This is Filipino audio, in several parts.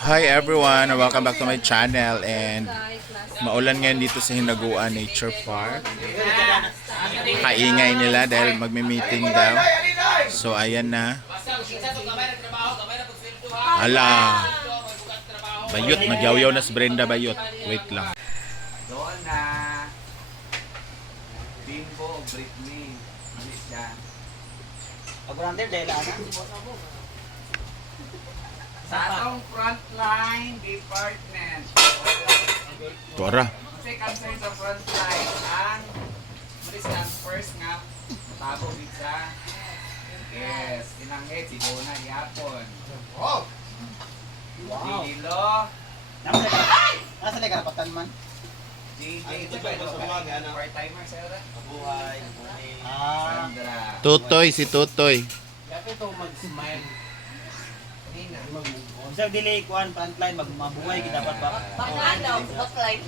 Hi everyone, welcome back to my channel and maulan ngayon dito sa Hinaguan Nature Park. Kaingay nila dahil magme-meeting daw. So ayan na. Hala. Bayot, nagyaw-yaw na si Brenda Bayot. Wait lang. Donna, Bimbo, Britney, alis siya. Pag-runner dahil ana. Sa atong frontline department. Tora. Kasi concern sa frontline, ang malis ang first nga, tabo pizza. Yes, tinanghit si Donna yapon. Wow. Dilo, Nasa lay karapatan man. JJ, ito ba ito? Part-timer sa ora? Buhay. Ah. Sandra. Tutoy, si Tutoy. Dapat ito mag-smile. Sa dili kuan frontline magmabuhay gid dapat ba? Baklaan daw, backline.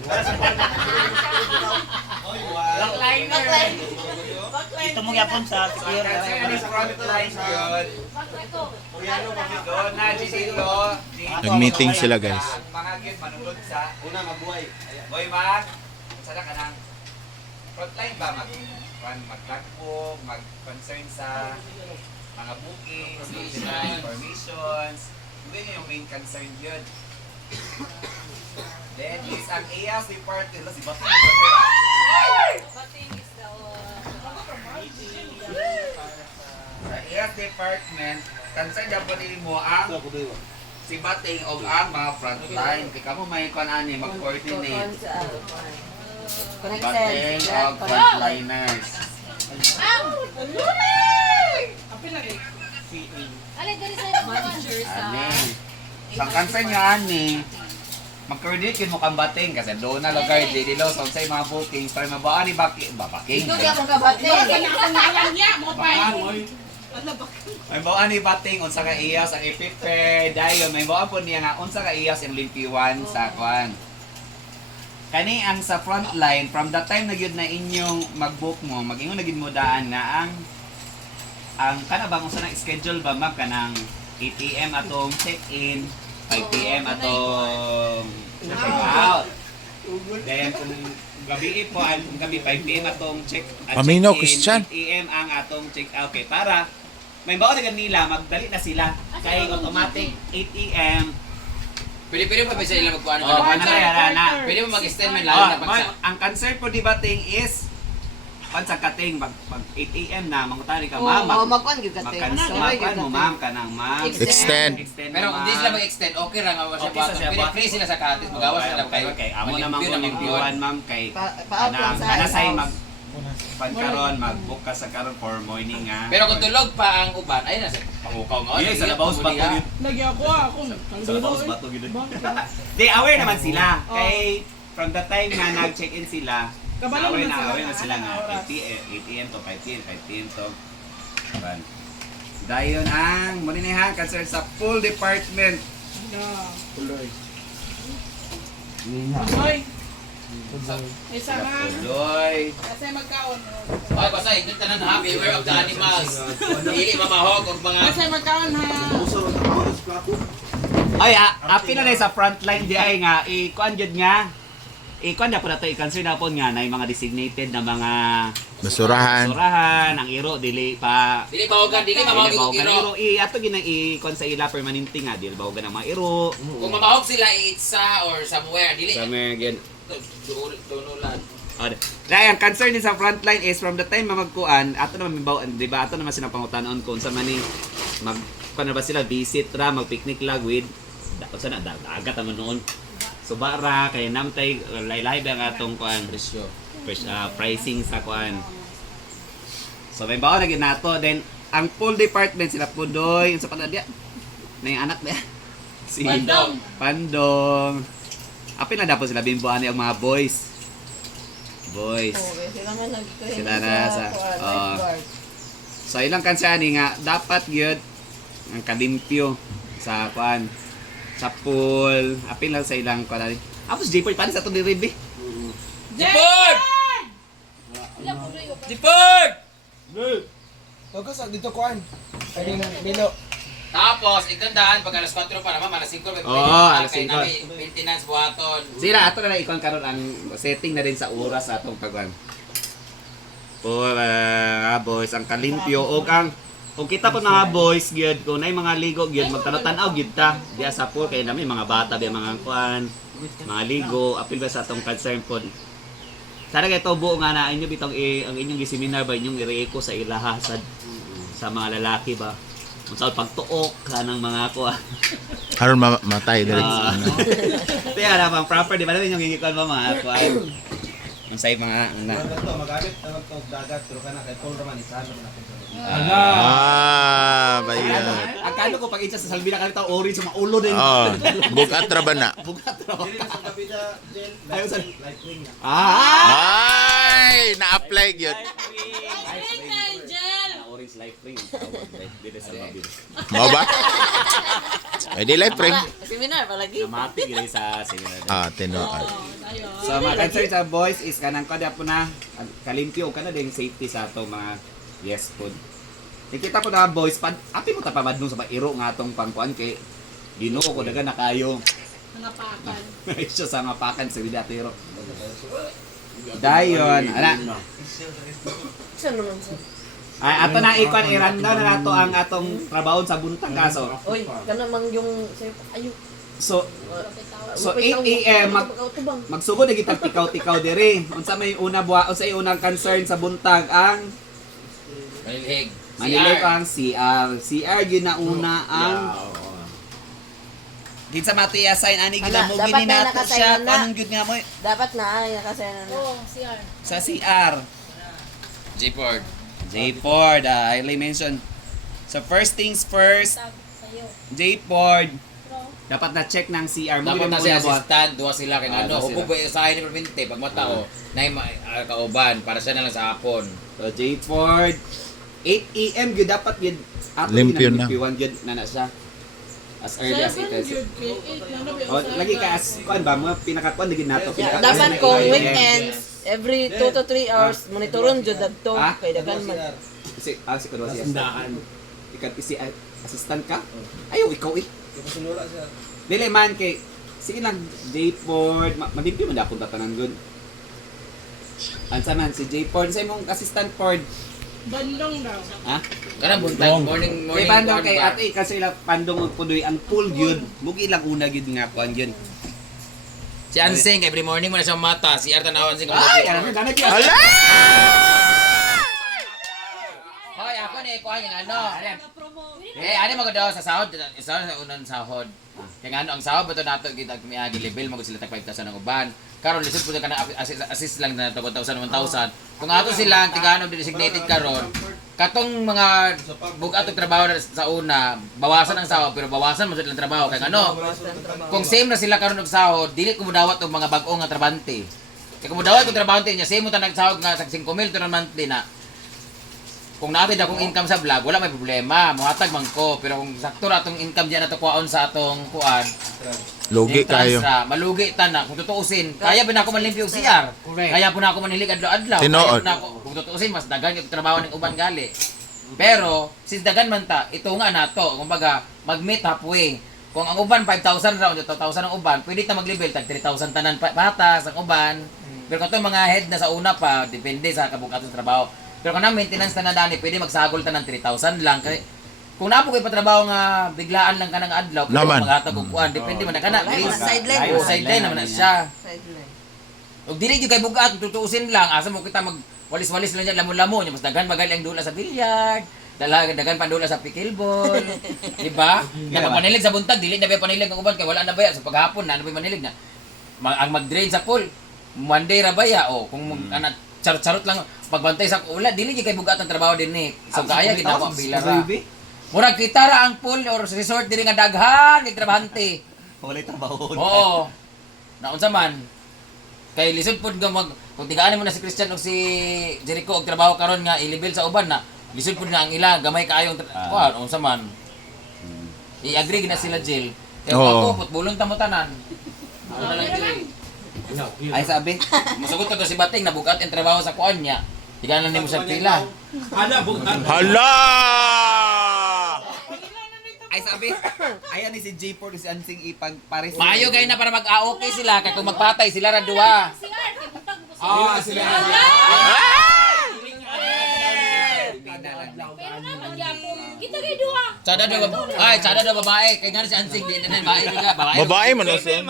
Backliner. Ito mo gyapon sa secure. Kasi ano yung frontline yun? Donna, Dilo, Nag-meeting sila guys. ang mga gyud manunod sa unang mabuhay. Boy mag sada ka nang frontline ba magtakbo, mag-concern sa mga bookings, sila informations. Yun yung main concern yun. Then is ang AS department si Bating. Bating is the Sa AS department, concern daw po mo ang si Bating o ang mga frontline. Kaya kamo may ani mag-coordinate. Bating o frontliners. alay dali sa manager sa Ani. Sa concern nga ani, mag-coordinate yun mo kang Bating kasi doon na lugar dilo sa unsay mga bookings para mabaan ni Baking. ito kaya mong kabate. May bawaan ni Bating unsa ka iyas ang i-prepare dayon may bawaan po niya nga unsa ka iyas ang limpiwan sa kwan. Kani ang sa frontline from the time na gyud na inyong mag-book mo, mag-ingon na gyud mo daan na ang kana bang unsa na schedule ba ma'am kanang 8 AM atong check-in, 5 PM atong check-out. Then kung gabi po, kung gabi 5 PM atong Amino, check-in, Christian. 8 AM ang atong check-out. Okay, para may bawa na nila, magdali na sila. Kaya automatic 8 AM. Pwede pa ba sila magkuhan ng Oh, ano na. Pwede mo mag-extend man lalo na pag sa... Ang concern po di bating is sa kating mag 8 AM na mangutani ka ma'am. magkuan gyud kate. Magkuhan mo ma'am kanang ma'am. Extend. Pero kung di sila mag-extend, okay lang ako siya Okay sa bata. siya Pwede bata. free sila sa katis, magawas sila kayo. Okay, amo naman ko Malimpyo limpiwan ma'am kay Pa-out lang sa kanasay house. mag pankaron mag-book ka sa karon for morning ha. Pero kung tulog pa ang uban, ayun na sa pamukaw nga. Yes, sa labaw sa bato yun. Lagi ako. Sa labaw sa bato yun. Di, aware naman sila. Kay, from the time na nag-check-in sila, Kabalo aware naman na sila. sila nga. Oras. 8 AM to 5 PM, 5 PM to. Ayan. Dayon ang maninihan concern sa full department. Hoy. Isa nga. Tuloy. Kasi magkaon. Ay, basta ito tanan ha, beware of the animals. Dili mamahog og mga... Kasi magkaon ha. Ay, apil na sa frontline di ay nga, ikuan jud nga. Ikuan na po na to, i-concern na po nga na yung mga designated na mga Basurahan. basurahan, ang iro, dili pa Dili mahogan, dili mamahog og iro. Ato ginang i-con sa ila permanente nga, dili bawagan ang mga iro. Kung mamahog sila itsa or somewhere, dili. Sa mga gen. Tunulan. Dahil ang concern din sa frontline is from the time na magkuan, ato naman may bawa, di ba? Ato naman silang pangutanon kung sa maning kuan na ba sila visit ra, mag-picnic lag with sana dagat naman noon. So bara kay namtay laylay ba ang atong kuan Presyo. pricing sa kuan. So may bawa na gid nato then ang full department sila Pudoy, sa panadya. Na yung anak ba? Si Pandong. Pandong. Apil na dapat sila bimboan ang mga boys. Boys. Sila man nag-train Sila na sa so ilang kansani nga dapat gyud ang kalimpyo sa kuan sa pool. Apil lang sa ilang kuan. Tapos J-Port pa sa to ni Ribe. Jipod! Jipod! Huwag ka sa dito kuan. Kaning Milo. Tapos, igandaan, pag alas 4 pa naman, alas 5 may alas 5. maintenance buhaton. Sira, ato na lang ikon karon ang setting na rin sa oras sa atong pagwan. Boys, ang kalimpyo o ang kung kita po mga boys gyud kung nay mga ligo gyud magtanong-tanaw gyud ta diya sa pool kay nami mga bata biya mga kuan mga ligo apil ba sa atong concern pod. Sana kay to buo nga na inyo bitong ang inyong giseminar ba inyong ireeko sa ilaha sa mga lalaki ba. Unsa pagtuok kanang mga kuan. Haron matay direct. Kaya na pang proper di ba namin yung gigikon ba mga kuan. Ang say mga na. Magamit na ito dagat pero kana kay Paul Roman isa na Bayan. Akala ko pag itsa sa salbina kanita orange sa maulo din. Bugat ra ba na? Bugat ra ba? Dili sa kapida gel Ayaw sa- light ring na. Ay, na-apply gyud. Orange light ring. Dili sa mabili. Mao ba? Eh di live frame. Seminar pa lagi. Namati gid sa seminar. Tinuod. So mga concern sa boys is kanang kada po na kalimpyo kana ding safety sa ato mga yes food. Nakita ko na boys api mo ta pamadlong sa pairo nga atong pangkuan kay Ginoo ko daga na kayo. Nangapakan. Siya sa ngapakan sa bidatero. Dayon, ana. Saan naman sa? Ay ato na ikon iranda na nato ang atong trabaho sa buntag kaso. Oy, kana mang yung ayo. So 8 AM magsugod na kitag tikaw-tikaw diri. Unsa may una unsa ay unang concern sa buntag ang Manilhig. Manilig ang CR. CR yun na una ang Din sa mati assign ani gid Ala, mo dapat gini na nato nakasign siya na. anong gyud nga mo Dapat na ay nakasayanan na. Oo, CR. sa CR. J-Port. J-Ford, I mention. So first things first, Sa'yo. J-Ford. Dapat na check ng CR mo Dapat gid na mo siya na buhat. assistant, duwa sila kay ano, duwa sila. hubog ba sa ni Permente pag matao, nay kauban para siya na lang sa hapon. So J-Ford 8 AM gyud dapat gyud ato Limpyo na. limpyuan gyud na siya. As early as it is. 708 na na. O, lagi ka as kuan ba mga pinakakuan lagi nato. Yeah, dapat kung weekends, every 2 to 3 hours, monitoron jud dadto Ah? kay dagan man. Si kadwa siya. Ikat si assistant ka? Ayaw ikaw eh. Sinura siya. Dili man kay sige lang J-Ford, malimpyo man dapat tatanan good. Ansa man si J-Ford sa imong assistant Ford. Bandong daw. Ha? Kana buntag morning Kay pandong kay kuwan ba? ate kasi la pandong og pudoy ang pool gyud. Mugi lang una gyud nga kuan gyud. Si Ansing every morning mo na siya mata, si Artan awan sing Ay, ano na gyud. Hala! Hoy, ako ni kuan yung ano. Ano mo daw sa sahod, isa sa unang sahod. Kaya nga ano ang sahod ba to nato kita miagi level mo sila tag 5,000 ang uban. Karon lisod pud ka na assist lang na 1,000 1,000. Kung ato sila ang tigano designated karon, katong mga bugat og trabaho na sa una, bawasan ang sahod pero bawasan mo sila ang trabaho kay ano. Kung same na sila karon og sahod, dili ko mudawat og mga bag-o nga trabante. Kay kung mudawat og trabante niya, same mo ta nagsahod nga sa 5,000 to monthly na. Kung natin akong income sa vlog, wala may problema. Muhatag man ko. Pero kung sakto na itong income dyan na ito kuhaon sa atong kuan, Lugi kayo. malugi ta na. Kung tutuusin, kaya ba na ako manlimpyo CR? Kaya po na ako manhilig adlaw-adlaw. Tinuod. Kaya po na ako, kung tutuusin, mas dagan yung trabaho ng uban gali. Pero, since dagan man ta, ito nga na to. Kumbaga, mag-meet halfway. Kung ang uban 5,000 round, 2,000 ang uban, pwede ta mag-level, tag 3,000 tanan patas ang uban. Pero kung ito mga head na sa una pa, depende sa kabugatong trabaho. Pero kung na maintenance na dani, pwede magsagol ta ng 3,000 lang. Kaya, kung napo kayo patrabaho nga biglaan lang ka ng adlaw, pwede Naman. maghatag og kuan, depende man na kana. Sideline. Sideline naman na siya. Sideline. Og dili gyud kay bugat, tutuusin lang, asa mo kita mag walis-walis lang dyan, lamon-lamon, mas daghan magali ang dula sa billiard. Dagan pa dula sa pickleball. Diba? Na pag manilig sa buntag, dili na ba panilig ang uban kay wala na baya sa paghapon na ba manilig na. Ang mag-drain sa pool, Monday ra baya o kung charot lang pagbantay sa ula, dili gyud kay bugat ang trabaho din ni. So kaya gid ako ang pila ra. Murag kita ra ang pool or resort diri nga daghan kay trabahante. Walay trabaho. Oo. Naunsa man. Kay lisod pud nga kung tigaan mo na si Christian o si Jericho og trabaho karon nga i-level sa uban na lisod pud na ang ila gamay kaayong kuan unsa man. I-agree na sila Jill. Kaya Oo. ako putbulon ta mo tanan. Ano na lang Jill. Ay sabi, Musugot to si Bating na bugat ang trabaho sa kuan niya. Tigaan na nimo sa pila. Hala! Ay sabi, ayan ni si J4 si Ansing ipagpares. Maayo kayo na para mag-aokay sila kay kung magpatay sila ra duwa. Oh, sila. Sada do ay sada do babae kay nga si Ansing di na babae juga babae. Babae man no siya.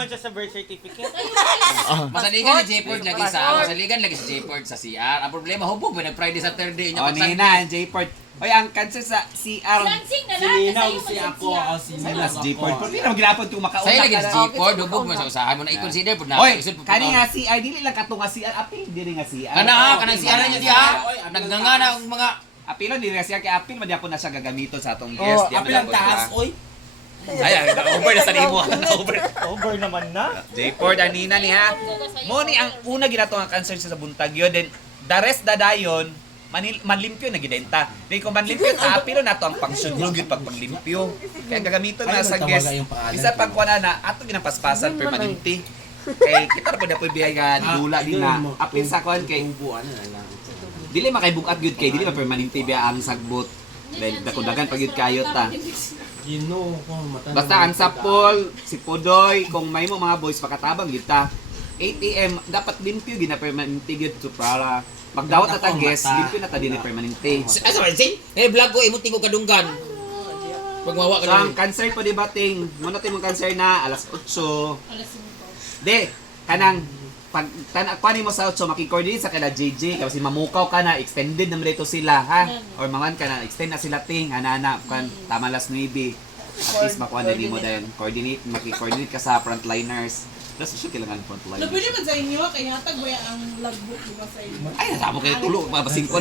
Masaligan ni J-Port lagi sa masaligan lagi si J-Port sa CR. Ang problema hubog ba nag Friday Saturday nya Oh, Nina, J4. Oy, ang cancer sa CR. si ako si Ay, mas J4. Pero di naman ginapon itong makauna Saya lagi ka si na. J-Port hubog mo sa usahan mo na i-consider pud na. Oy, kani nga CR, dili lang kato nga CR, apil dili nga CR. kanang CR niya diha. Nagnanga na ang mga Apilon dili nga CR kay apil man po na siya gagamito sa atong guest. Di Apil ang man taas, po oy. siya. Ay, over na sa nimo. Over. Over naman na. J4 anina ni ha. Mo ni ang una ginato nga cancer sa buntag yun, then the rest dadayon manlimpyo na gidenta. Then kung manlimpyo ta apilo na to ang pangsugod gyud pag panglimpyo. Kaya gagamiton na sa guest. Isa pag kuana na ato ginapaspasan permanente. Kay kita na po biyay nga dula din na apil sa kuan kay dili makaibugat gyud kay dili pa permanente biya ang sagbot. Dahil dakudagan pag gyud kayo ta. Gino ko mata. Basta ang sapol, si Pudoy, kung may mo mga boys pakatabang gyud ta. 8 AM dapat limpyo gina permanente gyud so para magdawat na ta guest, limpyo na ta din permanente. asa man sing? Vlog ko imong tingog kadunggan. Pag mawa ka So ang cancer pa di bating, muna tayo mong cancer na alas 8. De, kanang pag kuha mo sa 8 makikoordinate sa kala JJ kasi mamukaw ka na extended na dito sila ha or mangan ka na extend na sila ting ana kan tama las 9 at least makuha na mo dahil makikoordinate ka sa frontliners plus siya kailangan frontliners Pwede man sa inyo, kaya hatag ba ang logbook di ba sa inyo? ay nasamo kayo tulo mabasing ko